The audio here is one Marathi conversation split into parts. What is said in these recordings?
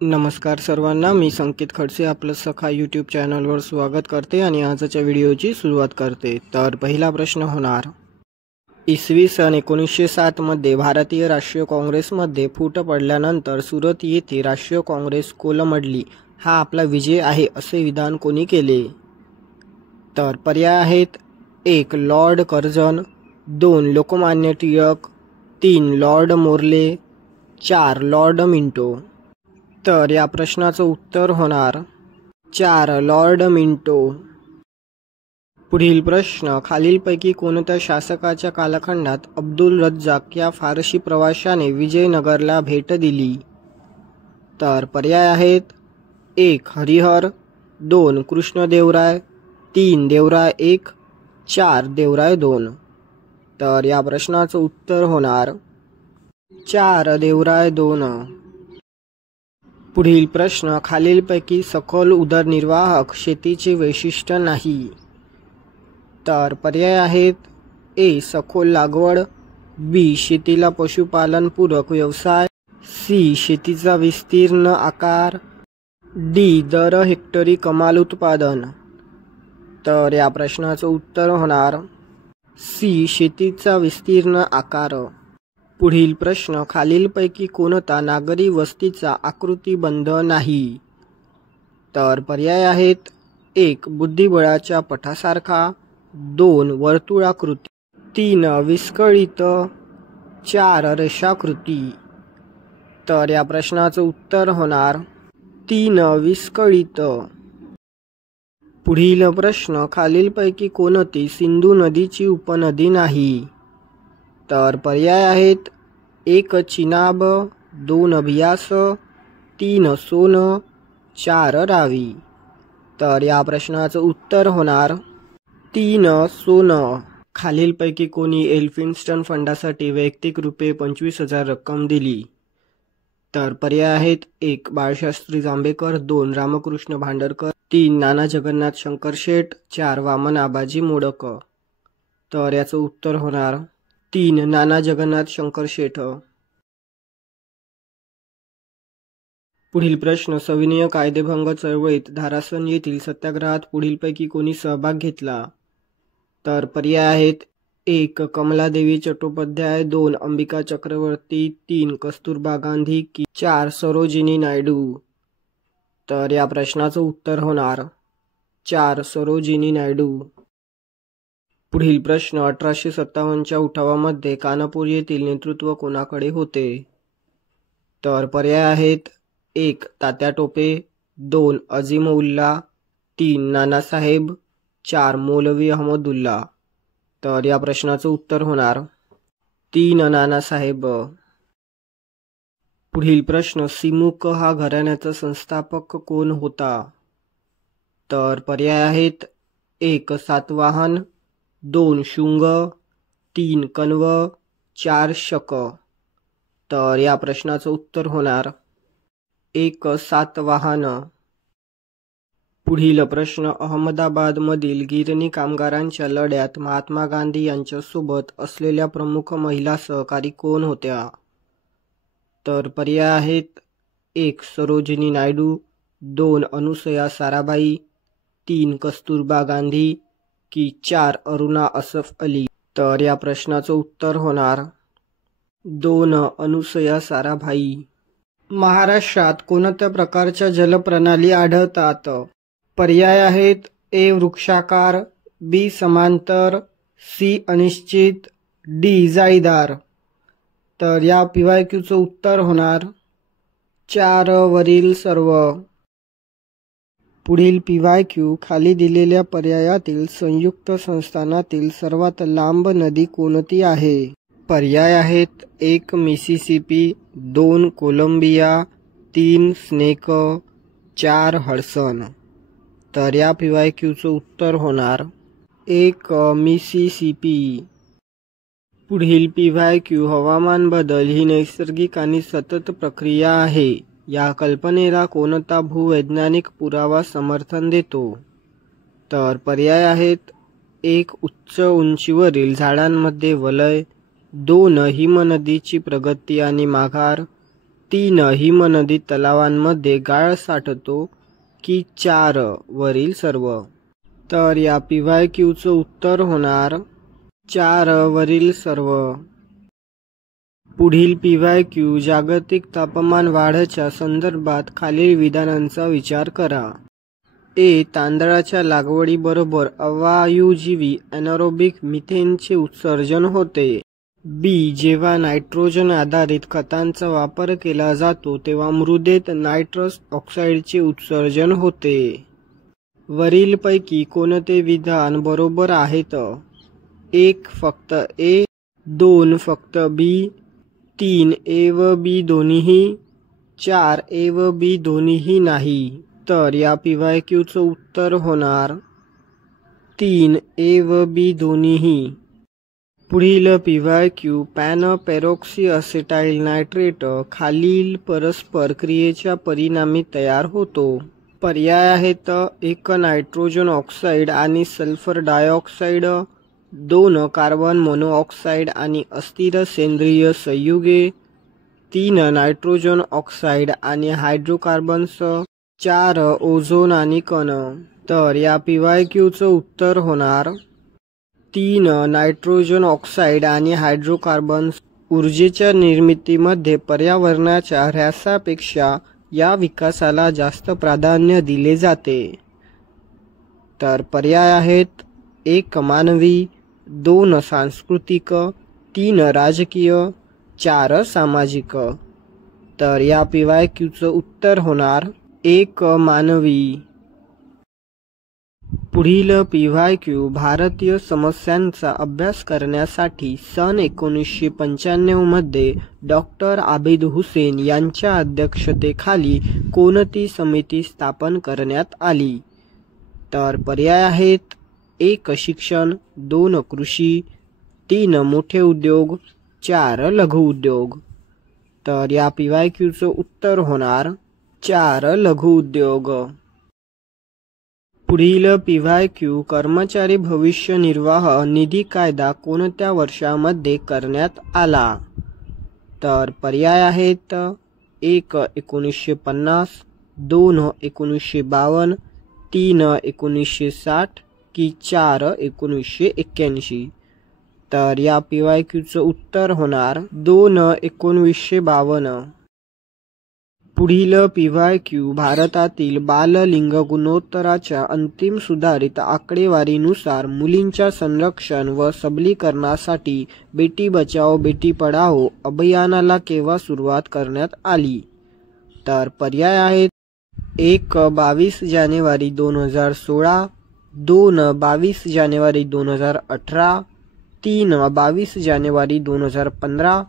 नमस्कार सर्वांना, मी संकेत खडसे आपलं सखा यूट्यूब चॅनलवर स्वागत करते आणि आजच्या व्हिडिओची सुरुवात करते। तर पहिला प्रश्न होणार, इसवी सन 1907 मध्ये भारतीय राष्ट्रीय काँग्रेसमध्ये फूट पडल्यानंतर सुरत येथे राष्ट्रीय काँग्रेस कोलमडली, हा आपला विजय आहे असे विधान कोणी केले? तर पर्याय आहेत 1. Lord Curzon, 2. Lokmanya Tilak, 3. Lord Morley, 4. Lord Minto. तर या प्रश्नाचं उत्तर होणार 4. Lord Minto. पुढील प्रश्न, खालीलपैकी कोणत्या शासकाच्या कालखंडात अब्दुल रज्जाक या फारसी प्रवाशाने विजयनगरला भेट दिली? तर पर्याय आहेत 1. हरिहर, 2. कृष्णदेवराय, 3. देवराय 1, 4. देवराय 2। तर या प्रश्नाचं उत्तर होणार 4. देवराय 2। पुढील प्रश्न, खालीलपैकी सखोल उदरनिर्वाहक शेतीचे वैशिष्ट्य नाही? तर पर्याय आहेत A. सखोल लागवड, B. शेतीला पशुपालन पूरक व्यवसाय, C. शेतीचा विस्तीर्ण आकार, D. दर हेक्टरी कमाल उत्पादन। तर या प्रश्नाचं उत्तर होणार C. शेतीचा विस्तीर्ण आकार। पुढील प्रश्न, खालीलपैकी कोणता नागरी वस्तीचा आकृतिबंध नाही? तर पर्याय आहेत 1. बुद्धिबळाच्या पटासारखा, 2. वर्तुळाकृती, 3. विस्कळीत, 4. रेषाकृती। तर या प्रश्नाचं उत्तर होणार 3. विस्कळीत। पुढील प्रश्न, खालीलपैकी कोणती सिंधू नदीची उपनदी नाही? तर पर्याय आहेत 1. चिनाब, 2. बियास, 3. सोन, 4. रावी। तर या प्रश्नाचं उत्तर होणार 3. सोन। खालीलपैकी कोणी एल्फिन्स्टन फंडासाठी वैयक्तिक रुपये 25,000 रक्कम दिली? तर पर्याय आहेत 1. बाळशास्त्री जांभेकर, 2. रामकृष्ण भांडरकर, 3. नाना जगन्नाथ शंकर शेठ, 4. वामन आबाजी मोडक। तर याचं उत्तर होणार 3. नाना जगन्नाथ शंकर शेठ। पुढील प्रश्न, सविनय कायदेभंग चळवळीत धारासन येथील सत्याग्रहात पुढीलपैकी कोणी सहभाग घेतला? तर पर्याय आहेत 1. कमलादेवी चट्टोपाध्याय, 2. अंबिका चक्रवर्ती, 3. कस्तुरबा गांधी की 4. सरोजिनी नायडू। तर या प्रश्नाचं उत्तर होणार 4. सरोजिनी नायडू। पुढील प्रश्न, 1857च्या उठावामध्ये कानपूर येथील नेतृत्व कोणाकडे होते? तर पर्याय आहेत 1. तात्या टोपे, 2. अझीमउल्ला, 3. नानासाहेब, 4. मौलवी अहमदुल्ला। तर या प्रश्नाचं उत्तर होणार 3. नानासाहेब। पुढील प्रश्न, सिमुक हा घराण्याचा संस्थापक कोण होता? तर पर्याय आहेत 1. सातवाहन, 2. शुंग, 3. कण्व, 4. शक। तर या प्रश्नाचं उत्तर होणार 1. सातवाहन। पुढील प्रश्न, अहमदाबादमधील गिरणी कामगारांच्या लढ्यात महात्मा गांधी यांच्यासोबत असलेल्या प्रमुख महिला सहकारी कोण होत्या? तर पर्याय आहेत 1. सरोजिनी नायडू, 2. अनुसया साराभाई, 3. कस्तुरबा गांधी की 4. अरुणा असफ अली। तर या प्रश्नाचं उत्तर होणार 2. अनुसया साराभाई। महाराष्ट्रात कोणत्या प्रकारच्या जलप्रणाली आढळतात? पर्याय आहेत A. वृक्षाकार, B. समांतर, C. अनिश्चित, D. जाळीदार। तर या PYQचं उत्तर होणार 4. वरील सर्व। पुढील PYQ, खाली दिलेल्या पर्यायातील संयुक्त संस्थानातील सर्वात लांब नदी कोणती आहे? पर्याय आहेत 1. मिसिसिपी, 2. कोलंबिया, 3. स्नेक, 4. हडसन। तर या PYQचं उत्तर होणार 1. मिसिसिपी। पुढील PYQ, हवामान बदल ही नैसर्गिक आणि सतत प्रक्रिया आहे, या कल्पनेला कोणता भूवैज्ञानिक पुरावा समर्थन देतो? तर पर्याय आहेत 1. उच्च उंचीवरील झाडांमध्ये वलय, 2. हिमनदीची प्रगती आणि माघार, 3 हिमनदी तलावांमध्ये गाळ साठतो की 4 वरील सर्व? तर या PYQचं उत्तर होणार 4 वरील सर्व. पुढील PYQ जागतिक तापमान वाढीच्या संदर्भात खालील विधानांचा विचार करा. ए. तांदळाच्या लागवडीबरोबर अवायुजीवी एनारोबिक मिथेनचे उत्सर्जन होते. बी. जेव्हा नायट्रोजन आधारित खतांचा वापर केला जातो तेव्हा मृदेत नायट्रस ऑक्साईडचे उत्सर्जन होते. वरीलपैकी कोणते विधान बरोबर आहेत? 1 फक्त ए, 2 फक्त बी, 3 ए व बी दोन्हीही, 4 ए व बी दोन्हीही नाही. तर या PYQचं उत्तर होणार 3 ए व बी दोन्हीही. पुढील PYQ पॅन पेरॉक्सी असेटाइल नायट्रेट खालील परस्पर क्रियेच्या परिणामी तयार होतो. पर्याय आहेत 1 नायट्रोजन ऑक्साईड आणि सल्फर डायऑक्साईड, 2 कार्बन मोनोऑक्साईड आणि अस्थिर सेंद्रिय संयुगे, 3 नायट्रोजन ऑक्साईड आणि हायड्रोकार्बन्स, 4 ओझोन आणि कण. तर या PYQचं उत्तर होणार 3 नायट्रोजन ऑक्साईड आणि हायड्रोकार्बन्स. ऊर्जेच्या निर्मितीमध्ये पर्यावरणाच्या ऱ्हासापेक्षा या विकासाला जास्त प्राधान्य दिले जाते. तर पर्याय आहेत 1 मानवी, 2 सांस्कृतिक, 3 राजकीय, 4 सामाजिक. तर या PYQचं उत्तर होणार 1 मानवी. पुढील PYQ भारतीय समस्यांचा अभ्यास करण्यासाठी सन 1995 मध्ये डॉक्टर आबिद हुसेन यांच्या अध्यक्षतेखाली कोणती समिती स्थापन करण्यात आली? तर पर्याय आहेत 1 शिक्षण, 2 कृषी, 3 मोठे उद्योग, 4 लघु उद्योग. तर या PYQचं उत्तर होणार 4 लघु उद्योग. पुढील PYQ कर्मचारी भविष्य निर्वाह निधी कायदा कोणत्या वर्षामध्ये करण्यात आला? तर पर्याय आहेत 1 1950, 2 1952, 3 1960 की 4 1981. तर या PYQचं उत्तर होणार 2 1952. पुढील PYQ भारतातील बाललिंग गुणोत्तराच्या अंतिम सुधारित आकडेवारीनुसार मुलींच्या संरक्षण व सबलीकरणासाठी बेटी बचाओ बेटी पढाओ अभियानाला केव्हा सुरुवात करण्यात आली? तर पर्याय आहेत 1 22 जानेवारी 2016, 2 22 जानेवारी 2018, 3 22 जानेवारी 2015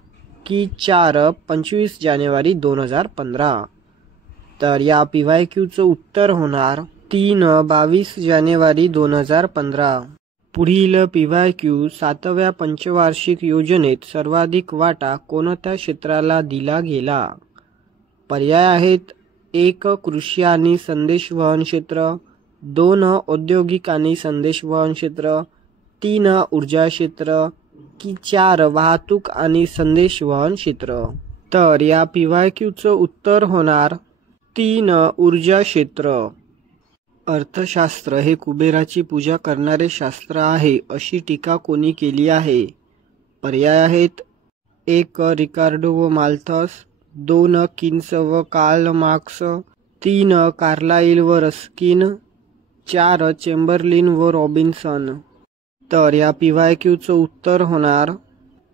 की 4 25 जानेवारी 2015. तर या PYQचं उत्तर होणार 3 22 जानेवारी 2015. पुढील PYQ 7व्या पंचवार्षिक योजनेत सर्वाधिक वाटा कोणत्या क्षेत्राला दिला गेला? पर्याय आहेत 1 कृषी आणि संदेशवहन क्षेत्र, 2 औद्योगिक आणि संदेशवहन क्षेत्र, 3 ऊर्जा क्षेत्र की 4 वाहतूक आणि संदेशवहन क्षेत्र. तर या PYQचं उत्तर होणार 3 ऊर्जा क्षेत्र. अर्थशास्त्र हे कुबेराची पूजा करणारे शास्त्र आहे अशी टीका कोणी केली आहे? पर्याय आहेत 1 रिकार्डो व माल्थस, 2 किन्स व कार्ल मार्क्स, 3 कार्लाइल व रस्किन, 4 चेंबरलिन व रॉबिन्सन. तर या PYQचं उत्तर होणार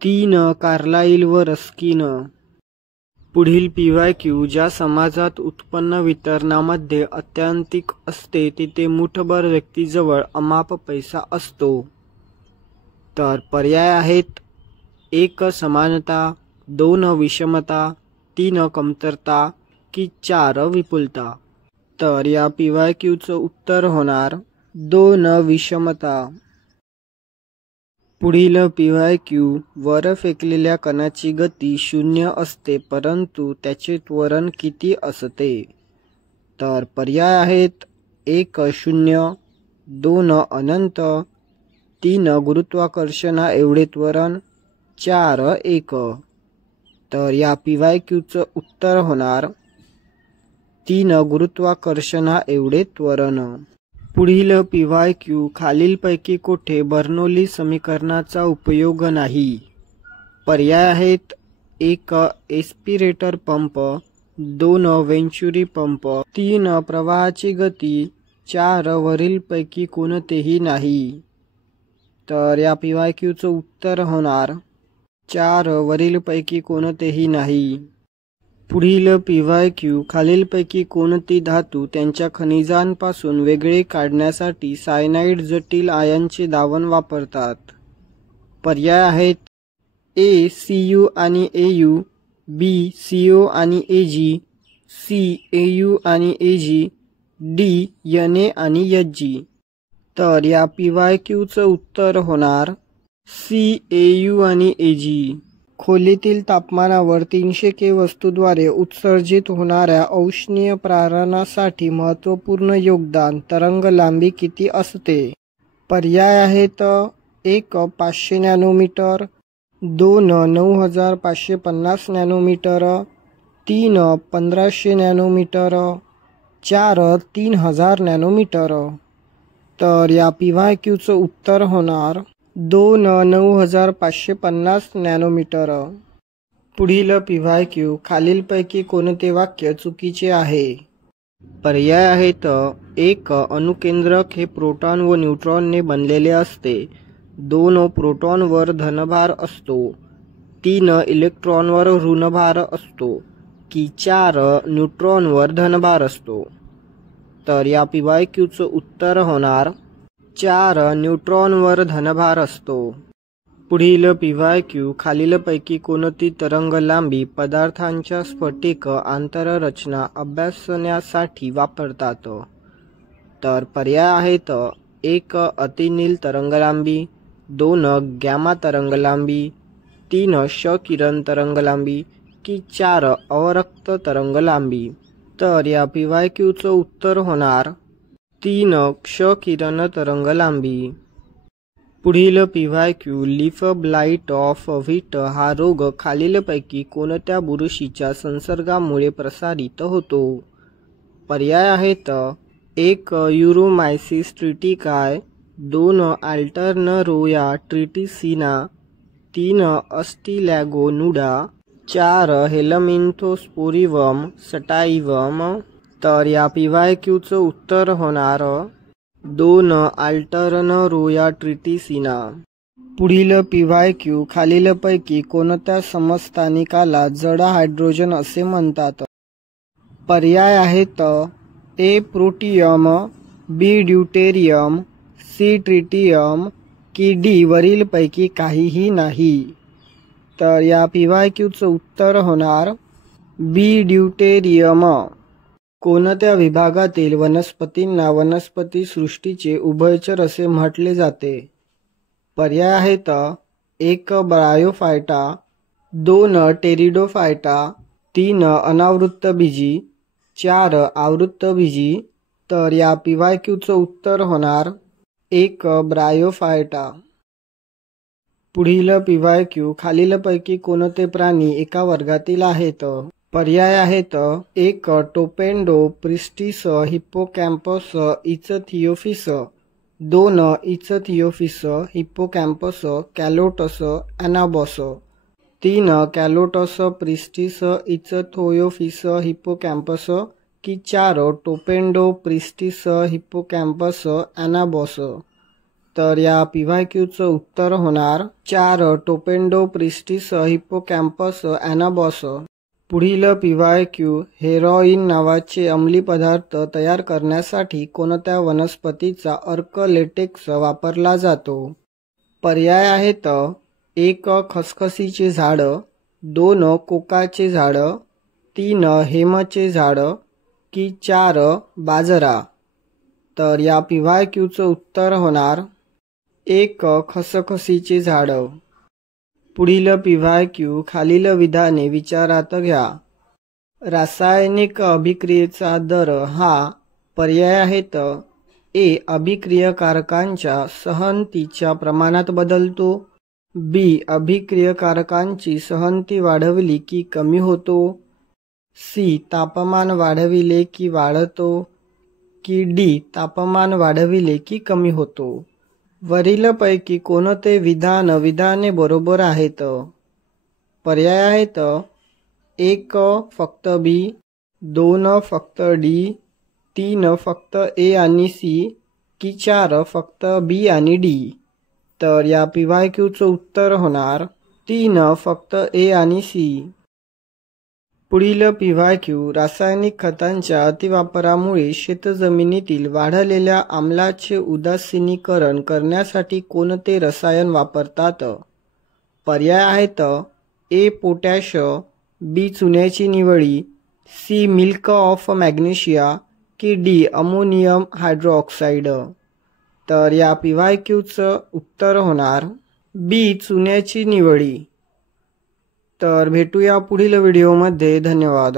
3 कार्लाइल व रस्किन. पुढील PYQ ज्या समाजात उत्पन्न वितरणामध्ये अत्यांतिक असते तिथे मुठभर व्यक्तीजवळ अमाप पैसा असतो. तर पर्याय आहेत 1 समानता, 2 विषमता, 3 कमतरता की 4 विपुलता. तर या PYQचं उत्तर होणार 2 विषमता. पुढील PYQ वर फेकलेल्या कणाची गती 0 असते परंतु त्याचे त्वरण किती असते? तर पर्याय आहेत 1 0, 2 अनंत, 3 गुरुत्वाकर्षणा एवढे त्वरण, 4 1. तर या PYQचं उत्तर होणार 3 गुरुत्वाकर्षणा एवढे त्वरण। पुढील PYQ खालीलपैकी कुठे बर्नौली समीकरणाचा उपयोग नाही? पर्याय आहेत 1 एस्पिरेटर पंप, 2 वेंचुरी पंप, 3 प्रवाहाची गती, 4 वरीलपैकी कोणतेही नाही। तर या PYQचं उत्तर होणार 4 वरीलपैकी कोणतेही नाही। पुढील PYQ खालीलपैकी कोणती धातू त्यांच्या खनिजांपासून वेगळे काढण्यासाठी सायनाइड जटिल आयनचे दावण वापरतात? पर्याय आहेत A Cu आणि Au, B Co आणि Ag, C Au आणि Ag, D Na आणि Hg। तर या PYQचं उत्तर होणार C Au आणि Ag। खोलीतील तापमानावर 300 K वस्तूद्वारे उत्सर्जित होणाऱ्या औष्णिय प्रारणासाठी महत्त्वपूर्ण योगदान तरंग लांबी किती असते? पर्याय आहेत 1 500 नॅनोमीटर, 2 9550 नॅनोमीटर, 3 1500 नॅनोमीटर, 4 3000 नॅनोमीटर। तर या PYQचं उत्तर होणार 2 9550 नॅनोमीटर। पुढील PYQ खालीलपैकी कोणते वाक्य चुकीचे आहे? पर्याय आहेत 1 अणुकेंद्रक हे प्रोटॉन व न्यूट्रॉनने बनलेले असते, 2 प्रोटॉनवर धनभार असतो, 3 इलेक्ट्रॉनवर ऋणभार असतो, की 4 न्यूट्रॉनवर धनभार असतो? तर या PYQचं उत्तर होणार 4 न्यूट्रॉनवर धनभार असतो। पुढील PYQ खालीलपैकी कोणती तरंग लांबी पदार्थांच्या स्फटिक आंतररचना अभ्यासण्यासाठी वापरतात? तर पर्याय आहेत 1 अतिनील तरंगलांबी, 2 गॅमा तरंगलांबी, 3 क्ष किरण तरंगलांबी, की 4 अवरक्त तरंगलांबी? तर या PYQचं उत्तर होणार 3 क्ष किरण तरंगलांबी। पुढील PYQ leaf blight of wheat हा रोग खालीलपैकी कोणत्या बुरशीच्या संसर्गामुळे प्रसारित होतो? पर्याय आहेत 1 युरोमायसिस ट्रिटिकाय, 2 अल्टरनरोया ट्रिटिसिना, 3 अस्टिलॅगोनुडा, 4 हेलमिन्थोस्पोरिवम सटाइवम। तर या PYQचं उत्तर होणार 2 अल्टरनरोया ट्रिटिसिना। पुढील PYQ खालीलपैकी कोणत्या समस्थानिकाला जड हायड्रोजन असे म्हणतात? पर्याय आहेत A protium, B deuterium, C tritium, की D वरीलपैकी काहीही नाही? तर या PYQचं उत्तर होणार B ड्यूटेरियम। कोणत्या विभागातील वनस्पतींना वनस्पती सृष्टीचे उभयचर असे म्हटले जाते? पर्याय आहेत 1 ब्रायोफायटा, 2 टेरिडोफायटा, 3 अनावृत्तबीजी, 4 आवृत्तबीजी। तर या PYQचं उत्तर होणार 1 ब्रायोफायटा। पुढील PYQ खालीलपैकी कोणते प्राणी एका वर्गातील आहेत? पर्याय आहेत 1 Torpedo Pristis Hippocampus Ichthyophis, 2 Ichthyophis Hippocampus Calotes Anabas, 3 Calotes Pristis Ichthyophis Hippocampus, की 4 टोपेंडो प्रिस्टिस हिप्पोकॅम्पस ॲनाबॉस? तर या PYQचं उत्तर होणार 4 टोपेंडो प्रिस्टिस हिप्पोकॅम्पस ॲनाबॉस। पुढील PYQ हेरॉइन नावाचे अंमली पदार्थ तयार करण्यासाठी कोणत्या वनस्पतीचा अर्क लेटेक्स वापरला जातो? पर्याय आहेत 1 खसखसीचे झाड, 2 कोकाचे झाड, 3 हेमचे झाड, की 4 बाजरा? तर या PYQचं उत्तर होणार 1 खसखसीचे झाड। पुढील PYQ खालील विधाने विचारात घ्या। रासायनिक अभिक्रियेचा दर हा पर्याय आहेत A अभिक्रियकारकांच्या सहनतीच्या प्रमाणात बदलतो, बी. अभिक्रियकारकांची सहनती वाढवली की कमी होतो. सी. तापमान वाढविले की वाढतो की डी. तापमान वाढविले की कमी होतो. वरीलपैकी कोणते विधाने बरोबर आहेत? पर्याय आहेत 1 फक्त बी, 2 फक्त डी, 3 फक्त ए आणि सी की 4 फक्त बी आणि डी. तर या PYQचं उत्तर होणार 3 फक्त ए आणि सी. पुढील PYQ. रासायनिक खतांच्या अतिवापरामुळे शेतजमिनीतील वाढलेल्या आम्लाचे उदासीनीकरण करण्यासाठी कोणते रसायन वापरतात? पर्याय आहेत ए. Potash, B. चुन्याची निवळी, सी. मिल्क ऑफ मॅग्नेशिया की डी. Ammonium hydroxide. तर या PYQचं उत्तर होणार बी. चुन्याची निवळी. तर भेटूया पुढील व्हिडिओमध्ये. धन्यवाद.